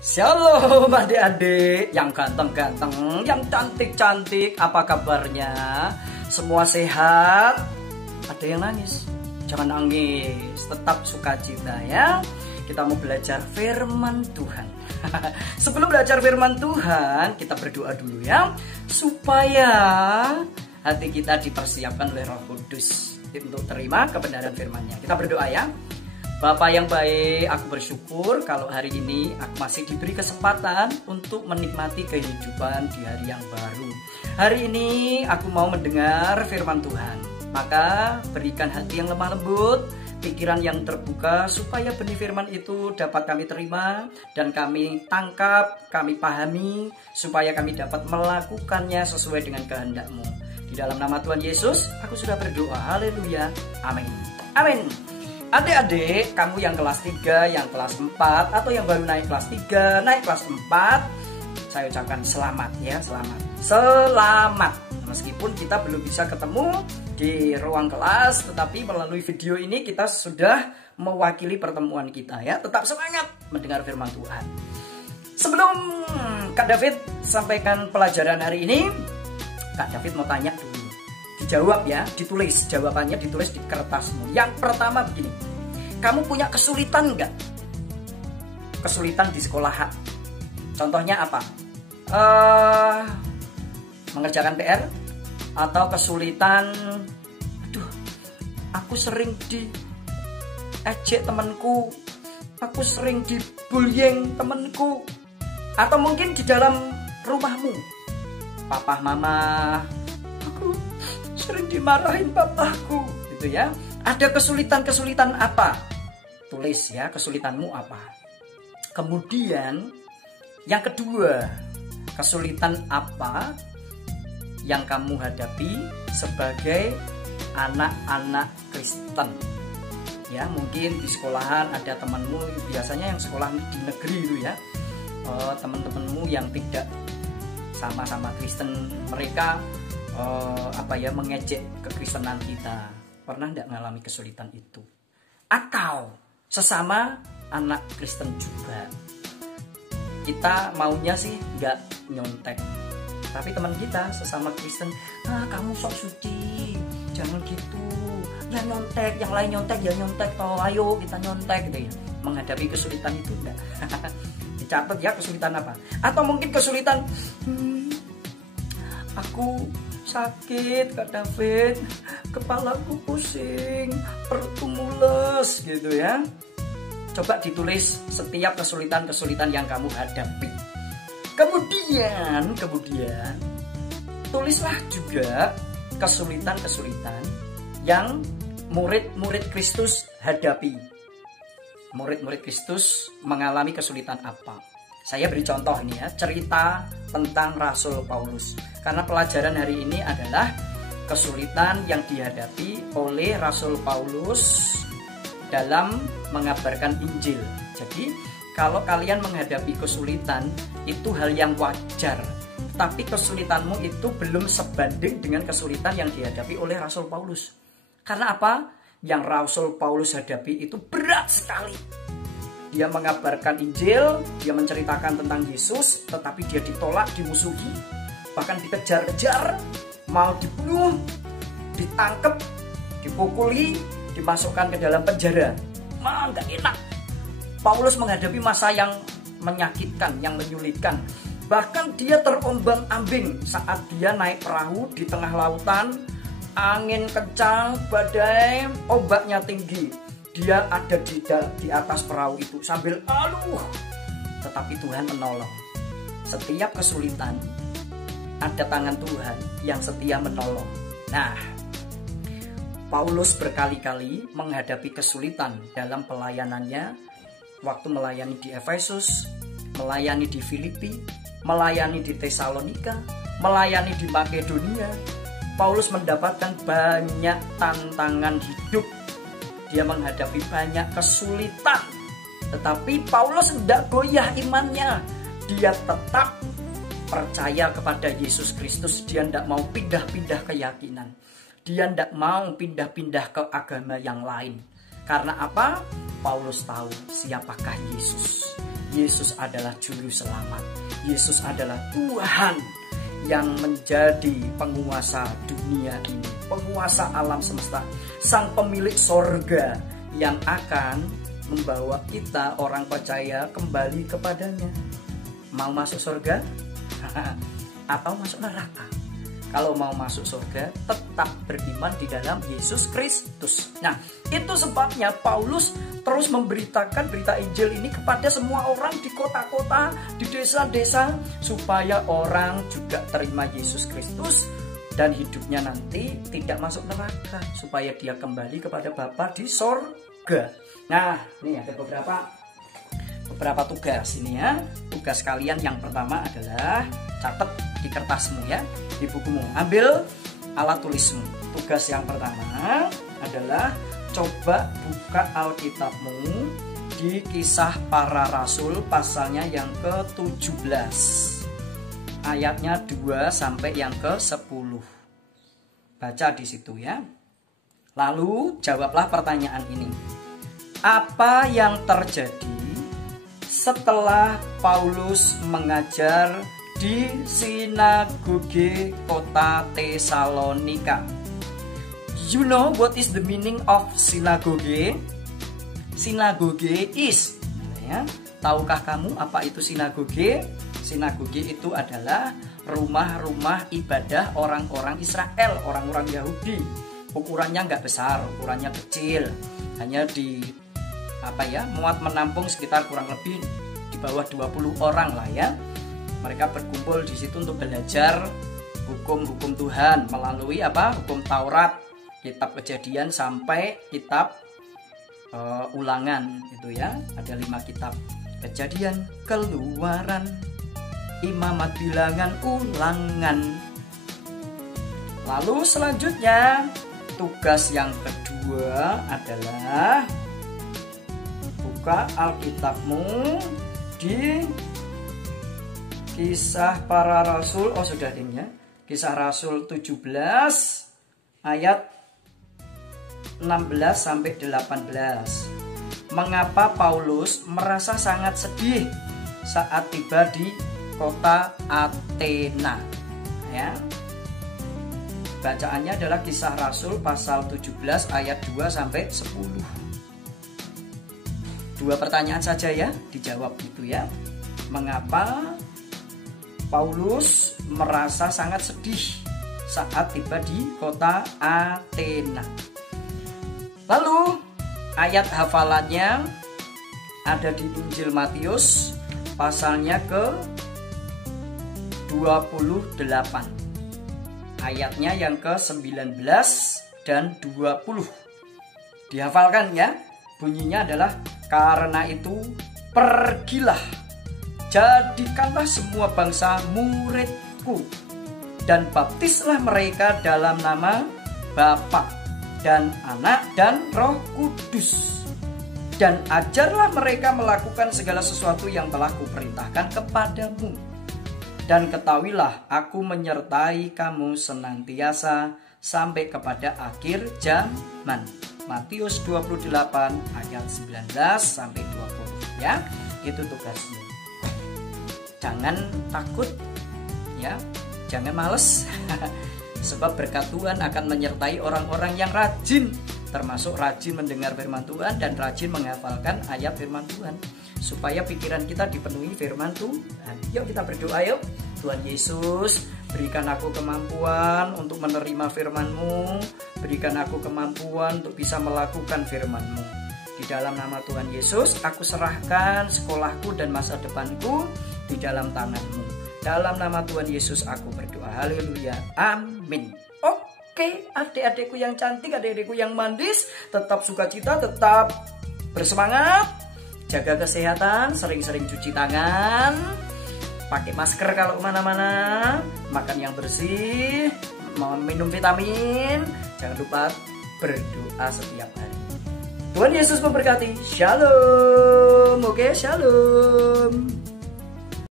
Shalom adik-adik yang ganteng-ganteng, yang cantik-cantik, apa kabarnya? Semua sehat? Ada yang nangis? Jangan nangis, tetap sukacita ya. Kita mau belajar firman Tuhan. Sebelum belajar firman Tuhan, kita berdoa dulu ya, supaya hati kita dipersiapkan oleh Roh Kudus untuk terima kebenaran firman-Nya. Kita berdoa ya. Bapa yang baik, aku bersyukur kalau hari ini aku masih diberi kesempatan untuk menikmati kehidupan di hari yang baru. Hari ini aku mau mendengar firman Tuhan. Maka berikan hati yang lemah lembut, pikiran yang terbuka, supaya benih firman itu dapat kami terima dan kami tangkap, kami pahami, supaya kami dapat melakukannya sesuai dengan kehendak-Mu. Di dalam nama Tuhan Yesus, aku sudah berdoa. Haleluya. Amin. Amin. Adik-adik, kamu yang kelas 3, yang kelas 4, atau yang baru naik kelas 3, naik kelas 4, saya ucapkan selamat ya, selamat. Selamat. Meskipun kita belum bisa ketemu di ruang kelas, tetapi melalui video ini kita sudah mewakili pertemuan kita ya. Tetap semangat mendengar firman Tuhan. Sebelum Kak David sampaikan pelajaran hari ini, Kak David mau tanya dulu. Dijawab ya, ditulis, jawabannya ditulis di kertasmu. Yang pertama begini, kamu punya kesulitan nggak? Kesulitan di sekolahan. Contohnya apa? Mengerjakan PR? Atau kesulitan, aduh, aku sering diejek temanku, aku sering dibullying temanku. Atau mungkin di dalam rumahmu, papa mama, aku sering dimarahin papaku, gitu ya. Ada kesulitan-kesulitan apa? Tulis ya, kesulitanmu apa. Kemudian yang kedua, kesulitan apa yang kamu hadapi sebagai anak-anak Kristen? Ya, mungkin di sekolahan ada temanmu, biasanya yang sekolah di negeri itu ya, teman-temanmu yang tidak sama-sama Kristen, mereka mengejek kekristenan kita. Pernah tidak mengalami kesulitan itu? Atau sesama anak Kristen juga, kita maunya sih nggak nyontek, tapi teman kita sesama Kristen, kamu sok suci, jangan gitu, ya nyontek, yang lain nyontek ya nyontek, toh ayo kita nyontek gitu ya. Menghadapi kesulitan itu enggak? Dicatat ya, kesulitan apa? Atau mungkin kesulitan, aku sakit Kak David, kepalaku pusing, perutku mules gitu ya. Coba ditulis setiap kesulitan-kesulitan yang kamu hadapi. Kemudian tulislah juga kesulitan-kesulitan yang murid-murid Kristus hadapi. Murid-murid Kristus mengalami kesulitan apa? Saya beri contoh ini ya, cerita tentang Rasul Paulus. Karena pelajaran hari ini adalah kesulitan yang dihadapi oleh Rasul Paulus dalam mengabarkan Injil. Jadi kalau kalian menghadapi kesulitan, itu hal yang wajar. Tapi kesulitanmu itu belum sebanding dengan kesulitan yang dihadapi oleh Rasul Paulus. Karena apa? Yang Rasul Paulus hadapi itu berat sekali. Dia mengabarkan Injil, dia menceritakan tentang Yesus, tetapi dia ditolak, dimusuhi, bahkan dikejar-kejar, mau dibunuh, ditangkap, dipukuli, dimasukkan ke dalam penjara. Nggak enak. Paulus menghadapi masa yang menyakitkan, yang menyulitkan. Bahkan dia terombang-ambing saat dia naik perahu di tengah lautan, angin kencang, badai, ombaknya tinggi. Dia ada di atas perahu itu sambil aluh, tetapi Tuhan menolong. Setiap kesulitan ada tangan Tuhan yang setia menolong. Nah, Paulus berkali-kali menghadapi kesulitan dalam pelayanannya, waktu melayani di Efesus, melayani di Filipi, melayani di Tesalonika, melayani di Makedonia. Paulus mendapatkan banyak tantangan hidup. Dia menghadapi banyak kesulitan, tetapi Paulus tidak goyah imannya. Dia tetap percaya kepada Yesus Kristus. Dia tidak mau pindah-pindah keyakinan. Dia tidak mau pindah-pindah ke agama yang lain. Karena apa? Paulus tahu siapakah Yesus. Yesus adalah juru selamat. Yesus adalah Tuhan yang menjadi penguasa dunia ini, penguasa alam semesta, sang pemilik sorga yang akan membawa kita orang percaya kembali kepadanya. Mau masuk surga atau masuk neraka? Kalau mau masuk surga, tetap beriman di dalam Yesus Kristus. Nah, itu sebabnya Paulus terus memberitakan berita Injil ini kepada semua orang di kota-kota, di desa-desa, supaya orang juga terima Yesus Kristus dan hidupnya nanti tidak masuk neraka, supaya dia kembali kepada Bapa di sorga. Nah, ini ada beberapa tugas ini ya. Tugas kalian yang pertama adalah catat di kertasmu ya, di bukumu. Ambil alat tulismu. Tugas yang pertama adalah coba buka Alkitabmu di Kisah Para Rasul pasalnya yang ke-17. Ayatnya 2 sampai yang ke-10. Baca di situ ya. Lalu jawablah pertanyaan ini. Apa yang terjadi setelah Paulus mengajar di sinagoge kota Tesalonika? You know what is the meaning of sinagoge? Sinagoge is, ya, tahukah kamu apa itu sinagoge? Sinagoge itu adalah rumah-rumah ibadah orang-orang Israel, orang-orang Yahudi. Ukurannya nggak besar, ukurannya kecil, hanya muat menampung sekitar kurang lebih di bawah 20 orang lah ya. Mereka berkumpul di situ untuk belajar hukum-hukum Tuhan melalui hukum Taurat, kitab Kejadian sampai kitab Ulangan itu ya. Ada 5 kitab: Kejadian, Keluaran, Imamat, Bilangan, Ulangan. Lalu selanjutnya tugas yang kedua adalah buka Alkitabmu di Kisah Para Rasul. Sudah ini ya. Kisah Rasul 17 ayat 16 sampai 18. Mengapa Paulus merasa sangat sedih saat tiba di kota Athena? Ya. Bacaannya adalah Kisah Rasul pasal 17 ayat 2 sampai 10. 2 pertanyaan saja ya, dijawab itu ya. Mengapa Paulus merasa sangat sedih saat tiba di kota Athena? Lalu ayat hafalannya ada di Injil Matius pasalnya ke 28. Ayatnya yang ke-19 dan 20. Dihafalkan ya. Bunyinya adalah, karena itu pergilah, jadikanlah semua bangsa muridku, dan baptislah mereka dalam nama Bapa dan Anak dan Roh Kudus, dan ajarlah mereka melakukan segala sesuatu yang telah kuperintahkan kepadamu. Dan ketahuilah, aku menyertai kamu senantiasa sampai kepada akhir zaman. Matius 28 ayat 19 sampai 20 ya. Itu tugasnya. Jangan takut ya, jangan males. Sebab berkat Tuhan akan menyertai orang-orang yang rajin, termasuk rajin mendengar firman Tuhan dan rajin menghafalkan ayat firman Tuhan, supaya pikiran kita dipenuhi firman Tuhan. Yuk kita berdoa yuk. Tuhan Yesus, berikan aku kemampuan untuk menerima firman-Mu, berikan aku kemampuan untuk bisa melakukan firman-Mu. Di dalam nama Tuhan Yesus, aku serahkan sekolahku dan masa depanku di dalam tangan-Mu. Dalam nama Tuhan Yesus aku berdoa. Haleluya. Amin. Oke, adik-adikku yang cantik, adik-adikku yang manis, tetap sukacita, tetap bersemangat, jaga kesehatan, sering-sering cuci tangan, pakai masker kalau kemana-mana, makan yang bersih, minum vitamin, jangan lupa berdoa setiap hari. Tuhan Yesus memberkati. Shalom. Oke, shalom.